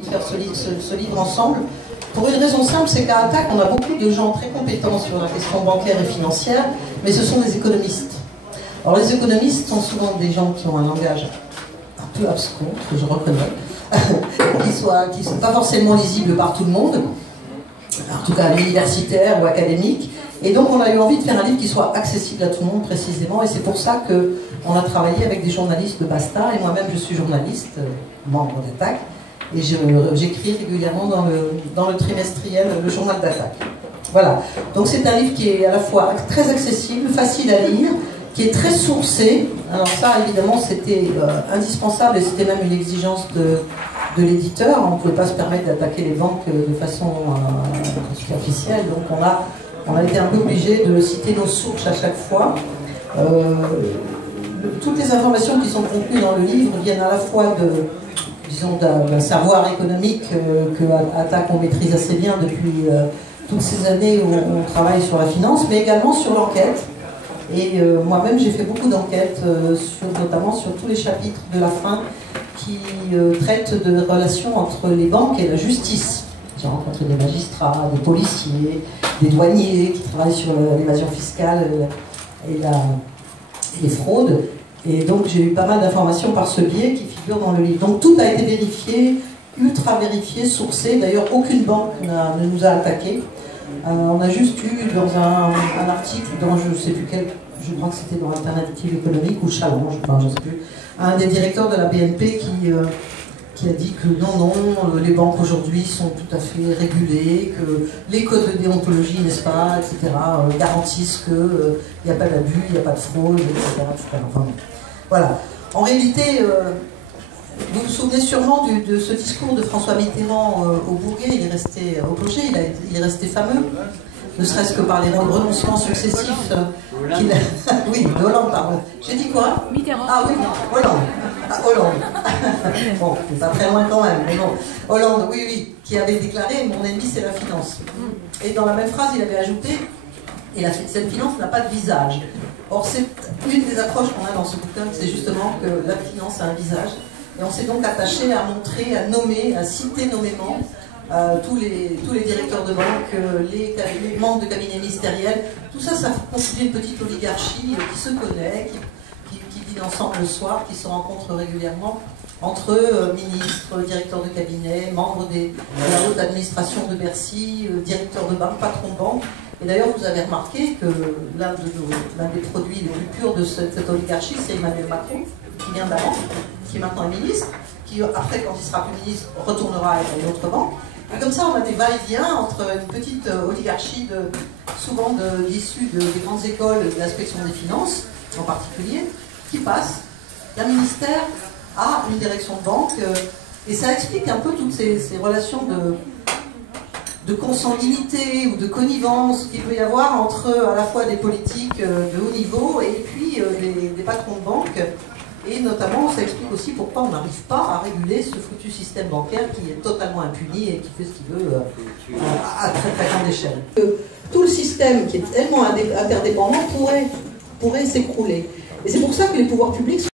de faire ce livre ensemble pour une raison simple, c'est qu'à Attac, on a beaucoup de gens très compétents sur la question bancaire et financière, mais ce sont des économistes. Alors les économistes sont souvent des gens qui ont un langage un peu abscon, que je reconnais, qui ne sont pas forcément lisibles par tout le monde, en tout cas universitaire ou académique. Et donc on a eu envie de faire un livre qui soit accessible à tout le monde précisément, et c'est pour ça qu'on a travaillé avec des journalistes de Basta, et moi-même je suis journaliste, membre d'Attac, et j'écris régulièrement dans le trimestriel, le journal d'Attac. Voilà, donc c'est un livre qui est à la fois très accessible, facile à lire, qui est très sourcé. Alors ça évidemment c'était indispensable, et c'était même une exigence de l'éditeur. On ne pouvait pas se permettre d'attaquer les banques de façon superficielle, donc on a été un peu obligé de citer nos sources à chaque fois. Toutes les informations qui sont contenues dans le livre viennent à la fois d'un savoir économique que Attac on maîtrise assez bien depuis toutes ces années où on travaille sur la finance, mais également sur l'enquête. Et moi-même j'ai fait beaucoup d'enquêtes, notamment sur tous les chapitres de la fin qui traitent de relations entre les banques et la justice. J'ai rencontré des magistrats, des policiers, des douaniers qui travaillent sur l'évasion fiscale et les fraudes. Et donc j'ai eu pas mal d'informations par ce biais qui figurent dans le livre. Donc tout a été vérifié, ultra vérifié, sourcé. D'ailleurs aucune banque ne nous a attaqués. On a juste eu dans un article dans je ne sais plus quel, je crois que c'était dans Alternative économique ou Challenge, enfin, je ne sais plus, un des directeurs de la BNP qui a dit que non, les banques aujourd'hui sont tout à fait régulées, que les codes de déontologie, n'est-ce pas, etc., garantissent qu'il n'y a pas d'abus, il n'y a pas de fraude, etc. Enfin, voilà. En réalité, vous vous souvenez sûrement de ce discours de François Mitterrand au Bourget, il est resté au clocher, il est resté fameux, ne serait-ce que par les renoncements successifs oui, Hollande, pardon. J'ai dit quoi? Mitterrand. Ah oui, non, Hollande. Ah, Hollande. Bon, c'est pas très loin quand même, mais bon. Hollande, oui, qui avait déclaré « Mon ennemi, c'est la finance ». Et dans la même phrase, il avait ajouté « Et cette finance n'a pas de visage ». Or, c'est une des approches qu'on a dans ce bouquin, c'est justement que la finance a un visage. Et on s'est donc attaché à montrer, à nommer, à citer nommément tous les directeurs de banque, les membres de cabinets ministériels. Tout ça, ça constitue une petite oligarchie qui se connaît, qui dîne ensemble le soir, qui se rencontre régulièrement entre ministres, directeurs de cabinet, membres de la haute administration de Bercy, directeurs de banque, patrons de banque. Et d'ailleurs, vous avez remarqué que l'un des produits les plus purs de cette oligarchie, c'est Emmanuel Macron, qui vient d'avant, qui est maintenant ministre, qui après, quand il sera plus ministre, retournera à une autre banque. Et comme ça, on a des va-et-vient entre une petite oligarchie, souvent issue des grandes écoles de l'inspection des finances, en particulier, qui passe d'un ministère à une direction de banque. Et ça explique un peu toutes ces relations de consanguinité ou de connivence qu'il peut y avoir entre à la fois des politiques de haut niveau et puis des patrons de banque. Et notamment, ça explique aussi pourquoi on n'arrive pas à réguler ce foutu système bancaire qui est totalement impuni et qui fait ce qu'il veut à très très grande échelle. Tout le système qui est tellement interdépendant pourrait s'écrouler. Et c'est pour ça que les pouvoirs publics